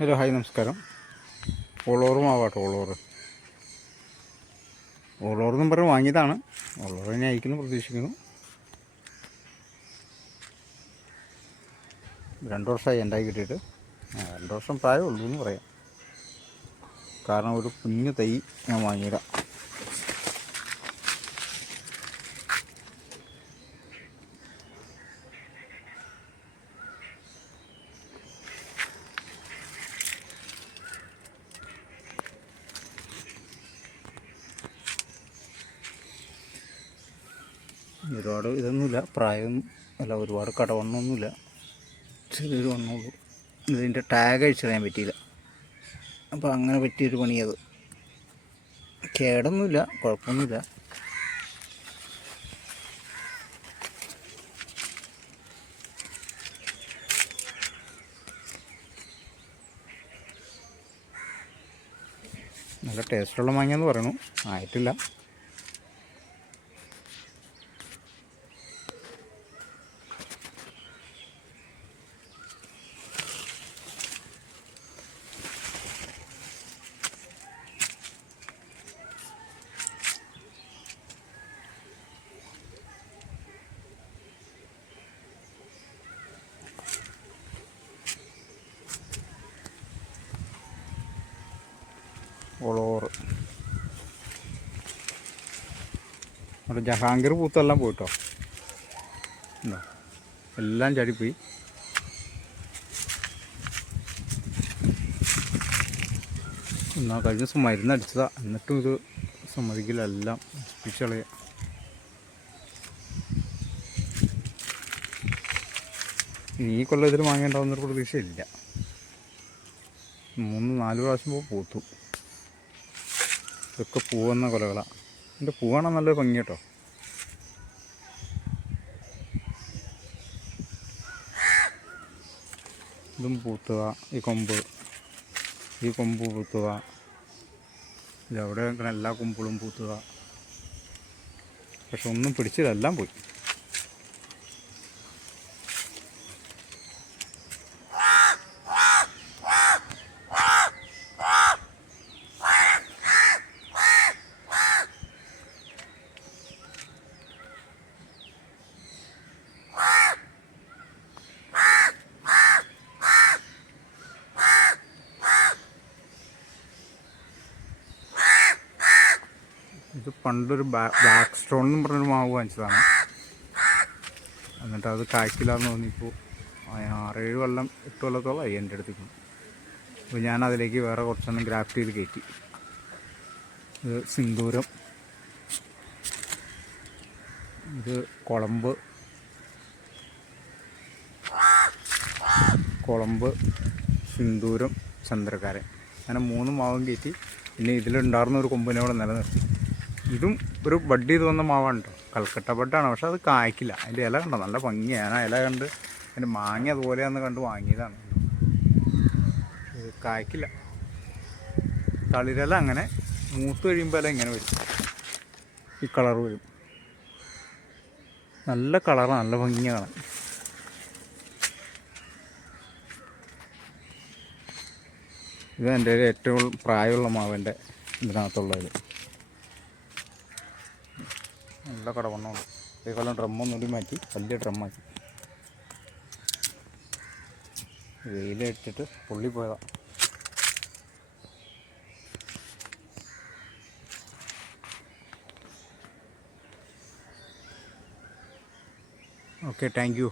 Hello hi നമസ്കാരം. ഓളോറ് മാവാട്ടോ. ഓളോറെന്നും പറഞ്ഞ് വാങ്ങിയതാണ്. ഓളോറ് തന്നെ അയക്കുന്നു പ്രതീക്ഷിക്കുന്നു. 2 വർഷമായി ഉണ്ടായി കിട്ടിയിട്ട്. 2 വർഷം പ്രായമുള്ളൂ എന്ന് പറയാം. കാരണം ഒരു കുഞ്ഞു തൈ ഞാൻ വാങ്ങിയതാണ്. ഒരുപാട് ഇതൊന്നുമില്ല, പ്രായം അല്ല, ഒരുപാട് കടവണ്ണമൊന്നുമില്ല, ചെറിയൊരു വണ്ണമുള്ളൂ. ഇതിൻ്റെ ടാഗ് അഴിച്ചിടാൻ പറ്റിയില്ല. അപ്പോൾ അങ്ങനെ പറ്റിയൊരു പണിയത്. കേടൊന്നുമില്ല, കുഴപ്പമൊന്നുമില്ല. നല്ല ടേസ്റ്റുള്ള മാങ്ങയെന്ന് പറയണു. ആയിട്ടില്ല. ഓളോറ് അവിടെ ജഹാംഗീർ പൂത്തെല്ലാം പോയിട്ടോ. എല്ലാം ചടിപ്പോയി. എന്നാൽ കഴിഞ്ഞ ദിവസം മരുന്നടിച്ചതാണ്. എന്നിട്ടും ഇത് സമ്മതിക്കില്ല, എല്ലാം നശിപ്പിച്ചളയുക. ഇനി ഈ കൊല്ലം ഇതിൽ വാങ്ങേണ്ടാവുന്നൊരു പ്രതീക്ഷയില്ല. 3-4 പ്രാവശ്യം പൂത്തു. ഇതൊക്കെ പൂവെന്ന കൊലകളാണ്. എൻ്റെ പൂവാണ് നല്ലൊരു ഭംഗി കേട്ടോ. ഇതും പൂത്തുക, ഈ കൊമ്പ് പൂത്തുക, ഇതവിടെ എല്ലാ കൊമ്പുകളും പൂത്തുക. പക്ഷെ ഒന്നും പിടിച്ചില്ല, എല്ലാം പോയി. ഇത് പണ്ടൊരു ബ്ലാക്ക് സ്റ്റോൺ എന്ന് പറഞ്ഞൊരു മാവ് വാങ്ങിച്ചതാണ്. എന്നിട്ട് അത് കായ്ക്കില്ലാന്ന് തോന്നിയപ്പോൾ 6-7 കൊല്ലം 8 കൊല്ലത്തോളമായി എൻ്റെ അടുത്തേക്ക്. അപ്പോൾ ഞാൻ അതിലേക്ക് വേറെ കുറച്ചൊന്നും ഗ്രാഫ്റ്റ് ചെയ്ത് കയറ്റി. ഇത് സിന്ദൂരം, ഇത് കുളമ്പ്, സിന്ദൂരം, ചന്ദ്രക്കാരൻ, അങ്ങനെ 3 മാവും കയറ്റി. പിന്നെ ഇതിലുണ്ടായിരുന്ന ഒരു കൊമ്പിനോടെ നിലനിർത്തി. ഇതും ഒരു ബഡ് ചെയ്ത് വന്ന മാവാണ് കേട്ടോ. കൽക്കട്ട ബഡാണ്, പക്ഷെ അത് കായ്ക്കില്ല. അതിൻ്റെ ഇല കണ്ടോ, നല്ല ഭംഗിയാണ്. ആ ഇല കണ്ട് അതിൻ്റെ മാങ്ങ അതുപോലെയാണെന്ന് കണ്ട് വാങ്ങിയതാണ്. ഇത് കായ്ക്കില്ല. തളിരില അങ്ങനെ മൂത്ത് കഴിയുമ്പോൾ ഇല ഇങ്ങനെ വരും, ഈ കളർ വരും. നല്ല കളറാണ്, നല്ല ഭംഗിയാണ്. ഇത് എൻ്റെ ഏറ്റവും പ്രായമുള്ള മാവിൻ്റെ ഇതിനകത്തുള്ളത്. നല്ല കടവണ്ണമാണ്. ഈ കൊല്ലം ഡ്രമ്മൊന്നുകൂടി മാറ്റി, വലിയ ഡ്രമ്മാക്കി. വെയിലിട്ടിട്ട് പൊള്ളിപ്പോയതാണ്. Okay, thank U.